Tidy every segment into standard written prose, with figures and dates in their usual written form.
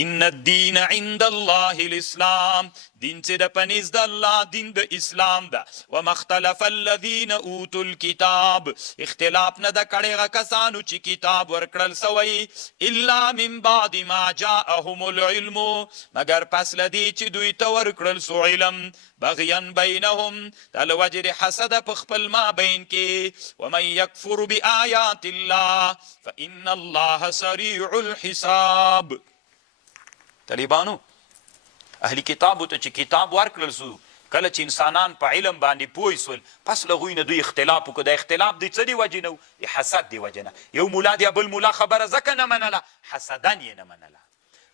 ان الدین عند الله الاسلام، دین چې د پنځ د الله دین د اسلام ده. ومختلف الذین اوتوا الكتاب، اختلاف نه د کړي هغه کسانو چې کتاب ورکړل سوی، الا من بعد ما جاءهم العلم، مگر پس لدی چې دوی ته ورکړل سو علم، بغیا بینهم، د لوجې د حسد په خپل مابین کې. ومن یکفر بآیات الله فإن الله سریع الحساب. طالبانو اهلی کتابو ته چې کتاب ورکړل سو، کله چې انسانان په علم باندې پوه سول، پس له هغوی نه دوی اختلاف وکړو. د اختلاف د څه د وجې نه و؟ د حسد د وجې نه. یو ملا د بل ملا خبره ځکه نه منله، حسدن یې نه منله.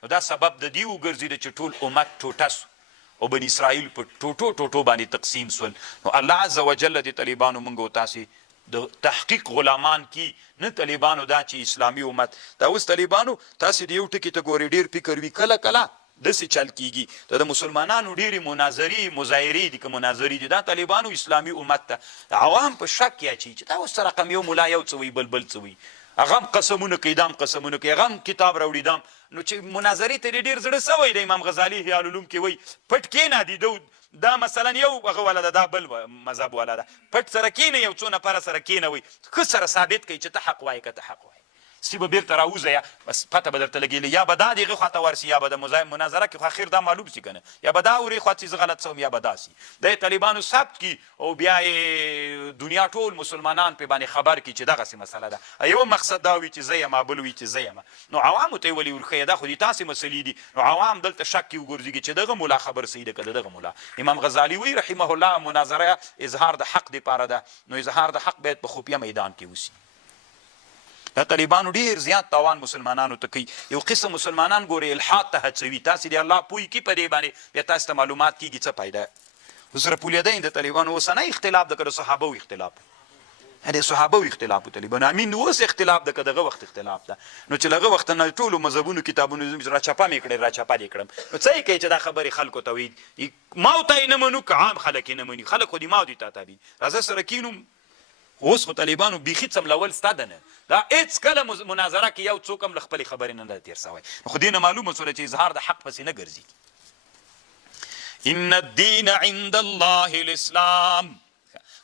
نو دا سبب د دې وګرځېده چې ټول امت ټوټه سو او بني اسرائیل په ټوټو ټوټو باندې تقسیم سول. نو الله عز وجل د طالبانو موږ او تاسې د تحقیق غلامان کی، نه طالبانو دا چې اسلامي امت. دا اوس طالبانو تاسې د یو ټکي ته ګورئ، ډېر فکر وي، کله کله داسې چل کیږي د مسلمانانو ډېرې مناظرې مظاهرې دي که مناظرې دي، دا طالبانو اسلامي امت ته عوام په شک کې اچوي چې دا اوس رقم یو ملا یو څه وي بل څه وي، هغه هم قسمونه کوي، دا هم قسمونه کوي، هغه هم کتاب راوړي، دا هم. نو چې مناظرې ته ډېر زړه سوی د امام غزالي احیاء العلوم کې وایي پټ کېنادي، دا مثلا یو هغه والا ده، دا بل مذهب والا ده، پټ سره کېنه، یو څو نفره سره کېنوئ، ښه سره ثابت کوي چې ته حق وایې که ته حق وایې، سی به بیرته راوځه، یا بس پته به درته لګېږي، یا به دا د هغې خواته ورسي، یا به د مناظره کې خو اخر دا معلوم سي که نه، یا به دا اورې خوا چې زه غلط سوم، یا به دا سي. دا یې طالبانو ثبت کي او بیا یې دنیا ټول مسلمانان پرې باندې خبر کي چې دغسې مسله ده. یو مقصد دا وي چې زه یم، بل وي چې زه یم. نو عوامو ته یې ولې ورښیه؟ دا خو د تاسې مسلې دي. نو عوام دلته شک کې وګرځېږي چې دغه ملا خبر صحیح ده که دغه ملا. امام غزالي وایي رحمه الله مناظره اظهار د حق دپاره ده، نو اظهار د حق باید په خفیه میدان کې وسي. دا طالبانو ډېر زیات تاوان مسلمانانو ته کوي. یو قسم مسلمانان ګورې الحاد ته هڅوي، تاسې د الله پوه کي په دې باندې، بیا تاسې ته معلومات کېږي څه فایده. سره پولیدین د طالبانو اوسنی اختلاف ده که د صحابو اختلاف، د صحابو اختلاف و طالبانو امین اوس اختلاف ده که دغه وخت اختلاف ده. نو چې له هغه وخته نه ټولو مذهبونو کتابونو راچاپه مې کړې، راچاپه دې کړم. نو څه یې کوي چې دا خبرې خلکو ته وایي؟ ماو ته یې نه منو که عام خلک یې نه مني، خلک خو دې ماو دي تا تابي. راځه سره کینو. اوس خو طالبانو بیخي څملول ستا ده نه، دا هېڅ کله مناظره کې یو څوک هم له خپلې خبرې نه ده تېر سوی. خو دې نه معلومه شوله چې اظهار د حق پسې نه ګرځي. ان الدین عند الله الاسلام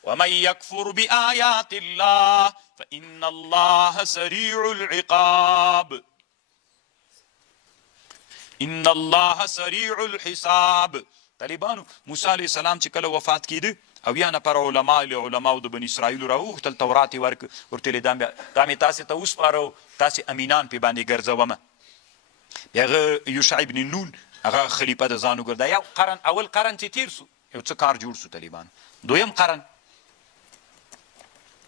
ومن یکفر بآیات الله فإن الله سریع العقاب. ان الله سریع الحساب. طالبانو موسی علیه السلام چې کله وفات کېده، او یا نفر علماو د بني اسرائیلو راوغوښتل تورات یې ورته دا مې تاسې ته وسپاره، تاسې امینان پرې باندې ګرځومه. بیا هغه یوشع ابن نون هغه خلیفه د ځان وګرځه. یو قرن، اول قرن چې تېر سو، یو څه کار جوړ سو طالبانو. دویم قرن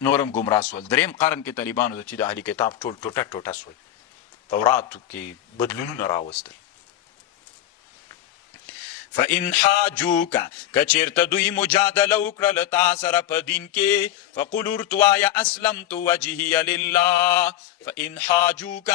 نورم ګمراه سول. دریم قرن کې طالبانو چې د اهلي کتاب ټول ټوټه ټوټه سول، توراتو کې بدلونونه راوستل. فإن حاجوک، کچیرته دوی مجادله وکړله تا سره په دین کې، فقل ورته وایه اسلمت وجهي لله. فإن حاجوک،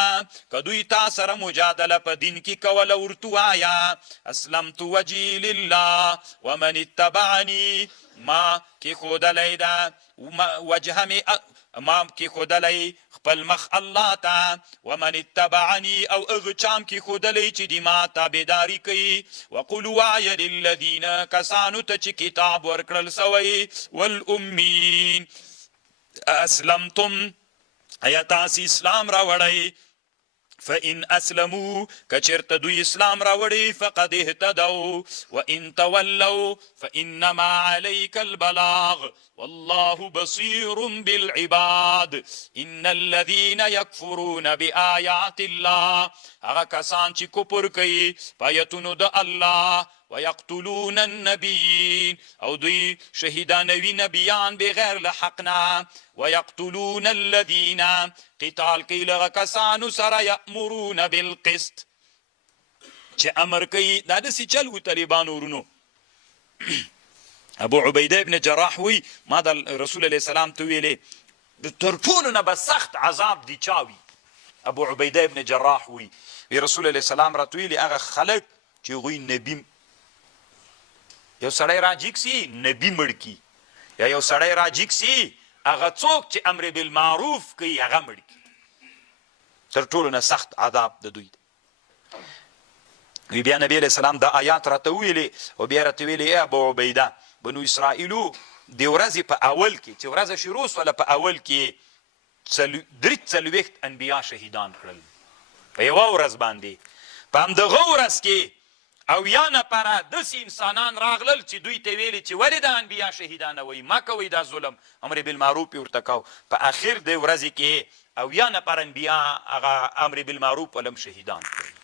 که دوی تا سره مجادله په دین کې کوله، ورته وایه اسلمت وجهي لله ومن اتبعني، ما کېښودلی ده وجهه مې، ما کېښودلی خپل مخ الله ته، ومن اتبعني، او هغه چام کېښودلی چې د ما تابعداري کوي. وقل وایه للذین، کسانو ته چې کتاب ورکړل سوی، والامین، اسلمتم، ایا تاسې اسلام راوړی؟ فإن اسلموا، کچرته دوی اسلام راوړي، فقد اهتدوا، وإن تولوا فإنما عليك البلاغ والله بصير بالعباد. ان الذين يكفرون بآيات الله، هغه کسان چې کفر کوي په آیتونو د الله، ويقتلون النبيين، او دوی شهیدانوي نبیان بغیر له حق نه، ويقتلون الذين، قتال کوي له کسانو سره، یأمرون بالقسط، چې امر کوي. دا داسې چل و طالبانو ورونو. ابو عبیده ابن جراح وی ما د رسول علیه السلام ته ویلې تر ټولو نه به سخت عذاب دی چا وي؟ ابو عبیده ابن جراح وی رسول علیه السلام راته ویلي هغه خلک چې هغوی نبي، یو سړی راجیک سي نبي مړ کي، یا یو سړی راجیک سي هغه څوک چې امر بالمعروف کوي هغه مړ کي. تر ټولو نه سخت عذاب د دوی دی. وی بیا نبی علیہ السلام دا آیات راته ویلې او بیا راته ویلې ای ابو عبیده بنو اسرائیلو د ورځې په اول کې چې ورځ شروع سوله په اول کې 43 انبیا شهیدان کړل په یوه ورځ باندې په همدغه ورځ کې اویا نفره داسې انسانان راغلل چې دوی ته ویلې چې ولې د انبیا شهیدانوئ ما کوئ دا ظلم امر بالمعروف یې ورته کو په اخر د ورځې کې اویا نفر انبیا هغه امر بالمعروف ولم شهیدان کړل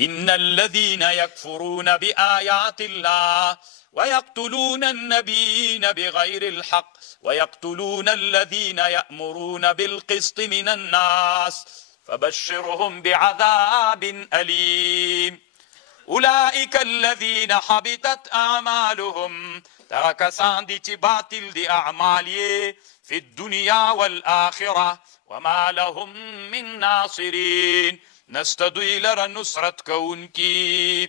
ان الذين يكفرون بآيات الله ويقتلون النبيين بغير الحق ويقتلون الذين يأمرون بالقسط من الناس فبشرهم بعذاب أليم اولئك الذين حبطت اعمالهم دا کسان دي چې باطل دي اعمال یې فی الدنیا والآخرة وما لهم من ناصرین نسته دوی لره نصرت کوونکي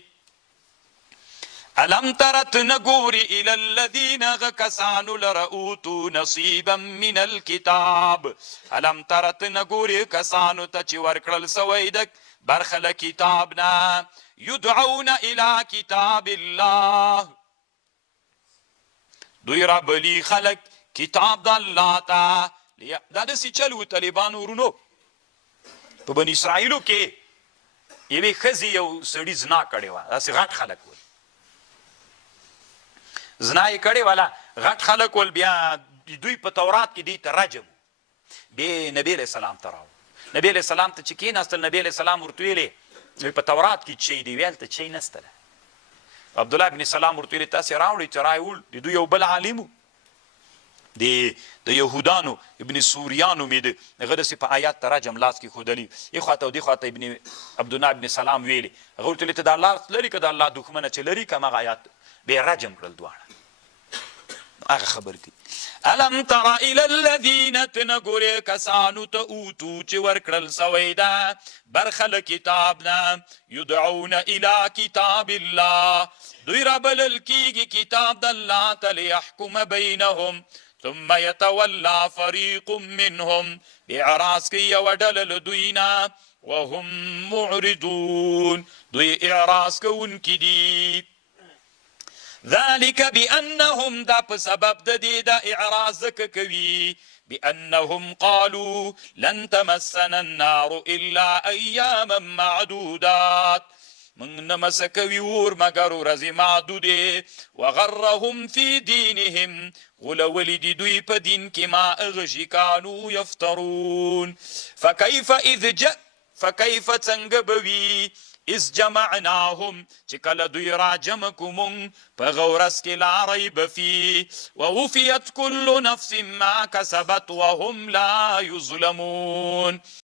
الم ترت نګوري الى الذين کسانو لره اوتو نصیبا من الكتاب الم ترت نګوري کسانو ته چې ورکړل سوی د برخه له کتاب نه يدعون الى كتاب الله دوی را بلی خلق کتاب د الله ته دا داسې چل و طالبانو ورونو په بني اسرائیلو کې یوې ښځې یو سړي زنا کړې وه داسې غټ خلک ول زنا یې کړې وله غټ خلک ول بیا دوی په تورات کې دوی ته رجم بیا نبی علیه السلام ته راوړ نبی علیه السلام ته چې کېناستل نبی علیه السلام ورته ویلې په تورات کې چی دی ویل ته چی نسته ده عبدالله ابن سلام ورته ویلې تاسې راوړئ چې رایوړ د دوی یو بل عالم و د یهودانو ابن سوریانو مې د هغه داسې په آیات ته رجم لاس کې ښودلي یې خواته او دې خواته ابن عبدالله ابن سلام ویلې هغه ورته ویلې ته د الله لري که د الله دښمنه چې لري که همغه آیات بیا رجم کړل دواړه هغه خبر کوي الم تر الى الذين تنګورې کسانو ته اوتو چې ورکړل سوی ده برخه له کتاب نه یدعون الى کتاب الله دوی را بلل کیږي کتاب د الله ته لیحکم بینهم ثم يتولى فريق منهم باعراض کې یوه ډله له دوی نه وهم معرضون دوی اعراض کوونکي دي ذلك بأنهم دا په سبب د دې دا اعراض ځکه کوي بأنهم قالوا لن تمسنا النار إلا أياما معدودات من نمس کوي اور مگر ورځې معدودې وغرهم في دينهم غلولي دي دوی په دین کې ما هغه شي کانو یفترون فکیف څنګه به وي اس جمعناهم چې کله دوی را جمع کومون په غورس کې لا ریب فی ووفیت کل نفس ما کسبت وهم لا یظلمون